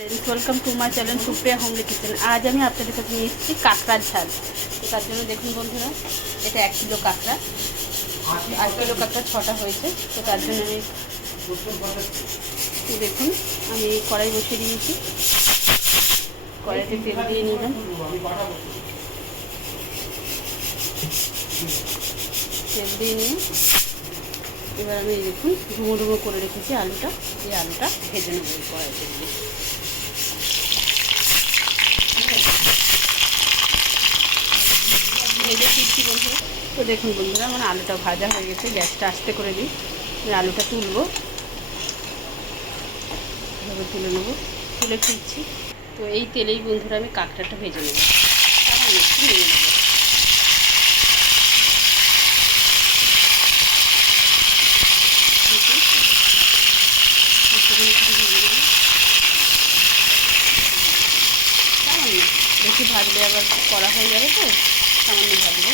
Friends welcome to my channel Supriya homely kitchen. आज আমি আপনাদের কাছে নিয়ে এসেছি কাঁকড়ার ঝাল। তো তার জন্য দেখুন বন্ধুরা, এটা 1 কিলো কাঁকড়া, 8 কিলো কাঁকড়া 6টা হয়েছে। তো তার জন্য আমি দেখুন আমি কড়াই বসিয়ে দিয়েছি। কড়াইতে তেল দিয়ে নিলাম। তেল দিয়ে নিয়ে এবার আমি দেখুন ডুমো ডুমো করে রেখেছি আলুটা, এই আলুটা ভেজে নেব কড়াইতে দিয়ে। ভেজে ফিরছি বন্ধুরা। তো দেখুন বন্ধুরা আমার আলুটা ভাজা হয়ে গেছে। গ্যাসটা আস্তে করে দিই। আলুটা তুলবো, এভাবে তুলে নেবো, তুলে ফিরছি। তো এই তেলেই বন্ধুরা আমি কাঁকড়াটা ভেজে নেব, তারপর একটু নিয়ে নেবো। বেশি ভাজলে আবার করা হয়ে যাবে, তো সামান্য ভাজবো।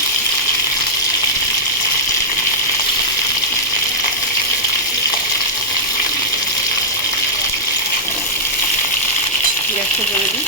গ্যাসটা জমে দিই।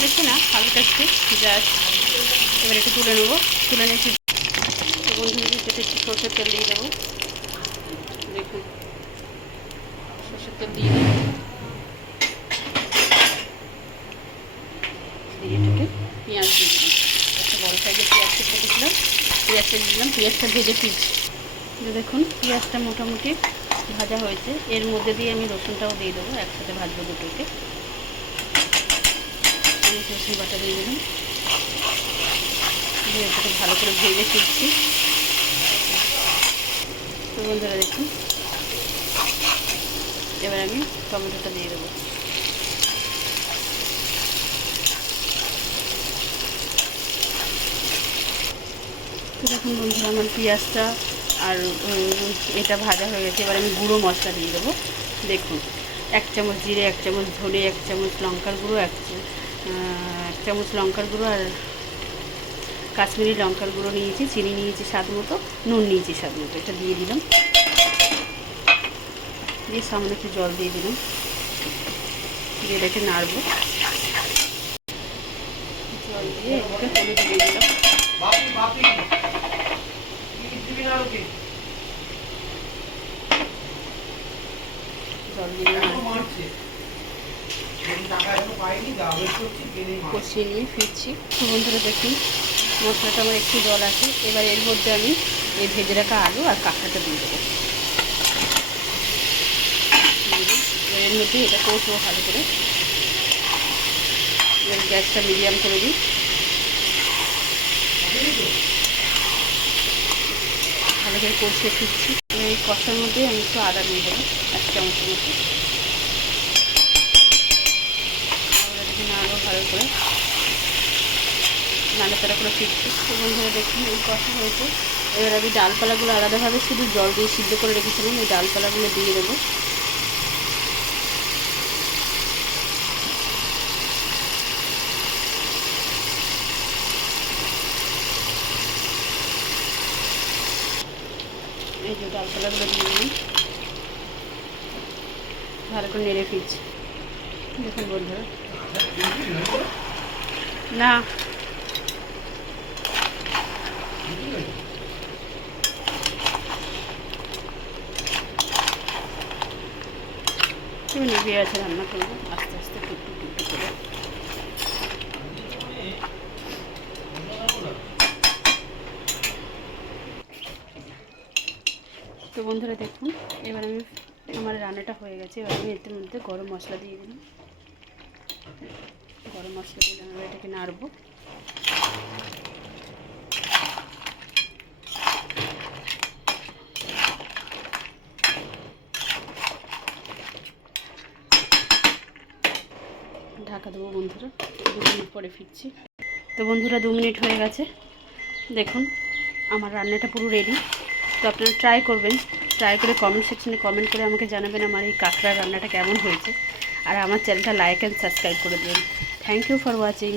দেখছি না হালকা একটু জাস্ট, এবার একটু তুলে নেবো। তুলে নিয়েছি বন্ধুদের সেটা একটু সরষের তেল দিয়ে দেবো। দেখুন সরষের তেল দিয়ে দিই, দিয়ে এটাকে পেঁয়াজ দিয়ে দিলাম। একটা বড় সাইজের পেঁয়াজ কেটে দিলাম, পেঁয়াজটা দিয়ে দিলাম। পেঁয়াজটা ভেজে ফিরছি। দেখুন পেঁয়াজটা মোটামুটি ভাজা হয়েছে। এর মধ্যে দিয়ে আমি রসুনটাও দিয়ে দেবো, একসাথে ভাজবো দুটোকে। রসুন বাটা দিয়ে দিলাম, দিয়ে এটাকে ভালো করে ভেজে ফিরছি। তো বন্ধুরা দেখুন এবার আমি টমেটোটা দিয়ে দেবো। তো দেখুন বন্ধুরা আমার পেঁয়াজটা আর এটা ভাজা হয়ে গেছে। এবার আমি গুঁড়ো মশলা দিয়ে দেবো। দেখুন 1 চামচ জিরে, 1 চামচ ধনে, 1 চামচ লঙ্কার গুঁড়ো, 1 চামচ লঙ্কার গুঁড়ো আর কাশ্মীরি লঙ্কার গুঁড়ো নিয়েছি, চিনি নিয়েছি স্বাদ মতো, নুন নিয়েছি স্বাদ মতো। এটা দিয়ে দিলাম, দিয়ে সামনে একটু জল দিয়ে দিলাম, দিয়ে এটাকে নাড়বো। জল দিয়ে এটাকে হলুদ দিয়ে দিলাম, জল দিয়ে কষিয়ে নিয়ে ফিরছি। তো বন্ধুরা দেখুন মশলাটা আমার একটু জল আছে। এবার এর মধ্যে আমি এই ভেজে রাখা আলু আর কাঁকড়াটা দিয়ে দেবো। এর মধ্যে এটা কষবো ভালো করে। এবার গ্যাসটা মিডিয়াম করে দিই। ভালো করে কষিয়ে ফিরছি। এই কষার মধ্যে আমি একটু আদা দিয়ে দেবো, 1 চামচের মতো। নাড়বো ভালো করে, নাড়াচাড়া করে ফিরছি। তো বন্ধুরা দেখুন এই কষা হয়েছে। এবার আমি ডালপালাগুলো আলাদাভাবে শুধু জল দিয়ে সিদ্ধ করে রেখেছিলাম, এই ডালপালাগুলো দিয়ে দেবো। এই যে ডালপালাগুলো দিয়ে দিলাম, ভালো করে নেড়ে ফিরছি। দেখুন বন্ধুরা না একটু নিভে আছে, রান্না করবো আস্তে আস্তে টুকটু টুকটু করে। তো বন্ধুরা দেখুন এবার আমার রান্নাটা হয়ে গেছে। এবার আমি এর মধ্যে গরম মশলা দিয়ে দিলাম। গরম মশলা দিলাম, এবার এটাকে নাড়বো। ঢাকা দেবো বন্ধুরা, 2 মিনিট পরে ফিরছি। তো বন্ধুরা 2 মিনিট হয়ে গেছে, দেখুন আমার রান্নাটা পুরো রেডি। তো আপনারা ট্রাই করবেন, ট্রাই করে কমেন্ট সেকশনে কমেন্ট করে আমাকে জানাবেন আমার এই কাঁকড়ার রান্নাটা কেমন হয়েছে। আর আমার চ্যানেলটা লাইক অ্যান্ড সাবস্ক্রাইব করে দেবেন। Thank you for watching.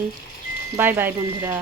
Bye bye বন্ধুরা।